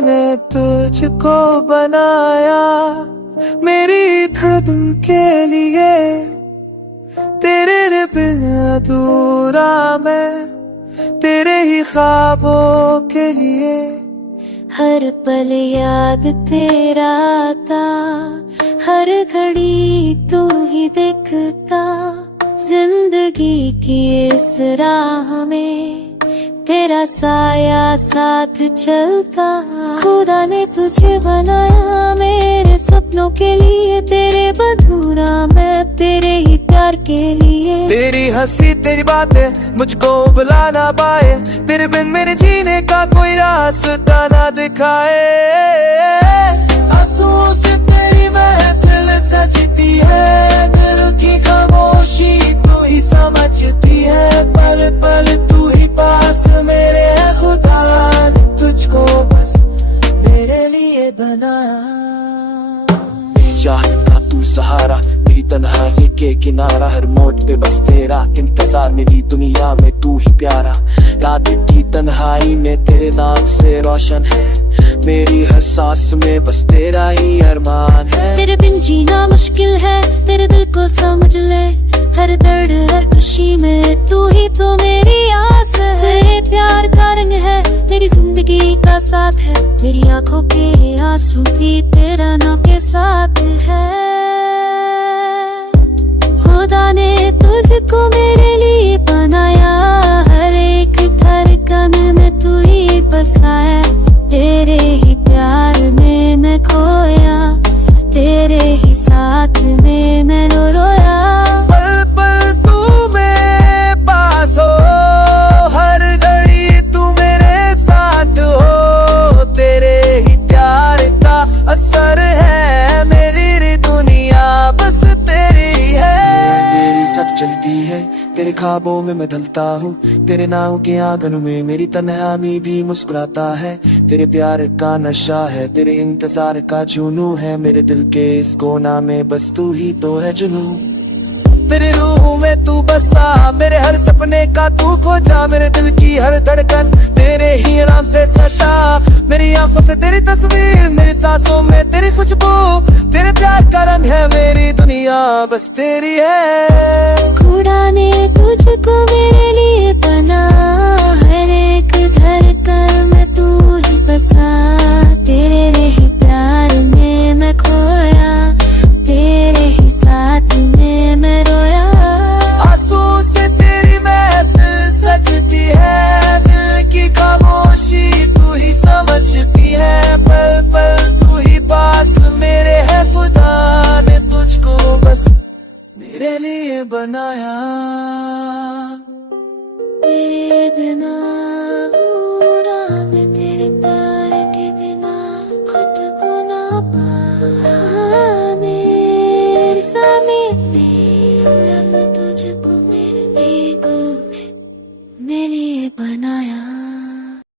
ने तुझको बनाया मेरी धड़कन के लिए, तेरे बिन अधूरा मैं, तेरे ही ख्वाबों के लिए। हर पल याद तेरा आता, हर घड़ी तू ही दिखता, जिंदगी की इस राह में तेरा साया साथ चलता। खुदा ने तुझे बनाया मेरे सपनों के लिए, तेरे बधूरा मैं, तेरे ही प्यार के लिए। तेरी हंसी तेरी बातें मुझको बुला ना पाए, तेरे बिन मेरे जीने का कोई रास्ता ना दिखाए। आंसुओं से तेरी महफिल सजती है, दिल की खामोशी तू ही समझती है। पल पल तू ही पास मेरे है, खुदा ने तुझको बस मेरे लिए बनाया। चाहत का तू सहारा, मेरी तन्हाई के किनारा, हर मोड़ पे बस तेरा इंतजार, मेरी दुनिया में तू ही प्यारा। रात की तन्हाई में तेरे नाम से रोशन है, मेरी हर सांस में बस तेरा ही अरमान है। तेरे बिन जीना मुश्किल है, तेरे दिल को समझ ले, हर दर्द हर खुशी में तू ही तो मेरी आस है। तेरे प्यार का रंग है, मेरी जिंदगी का साथ है, मेरी आंखों के आंसू भी तेरा नाम के साथ है। खुदा ने तुझको मेरे लिए बनाया, हर एक धड़कन में तू ही बसाया। तेरे ही प्यार में मैं खोया, तेरे ही साथ में मैं रोया। पल पल तू मेरे पास हो, हर घड़ी तू मेरे साथ हो, तेरे ही प्यार का असर है, मेरी दुनिया बस तेरी है। मेरी सब चलती है, तेरे ख्वाबों में मैं ढलता हूँ, तेरे नाम के आंगन में मेरी तन्हा में भी मुस्कुराता है। तेरे प्यार का नशा है, तेरे इंतजार का जुनून है, मेरे दिल के इस कोना में बस तू ही तो है जुनून। मेरी रूह में तू बसा, मेरे हर सपने का तू खोजा, मेरे दिल की हर धड़कन तेरे ही नाम से सटा। मेरी आंखों से तेरी तस्वीर, मेरी सांसों में तेरी खुशबू, तेरे प्यार का रंग है, मेरी दुनिया बस तेरी है। खुदा ने तुझको मेरे लिए बना, हर एक धड़कन में तू ही बसा। तेरे ही प्यार में मैं खोया, तेरे ही साथ में मैं रोया। आंसू से तेरी महफिल सजती है, दिल की खामोशी तू ही समझती है। पल पल तू ही पास मेरे है, खुदा ने तुझको बस मेरे लिए बनाया। तेरे बिना अधूरा मैं, तेरे प्यार के बिना खुद को ना पा।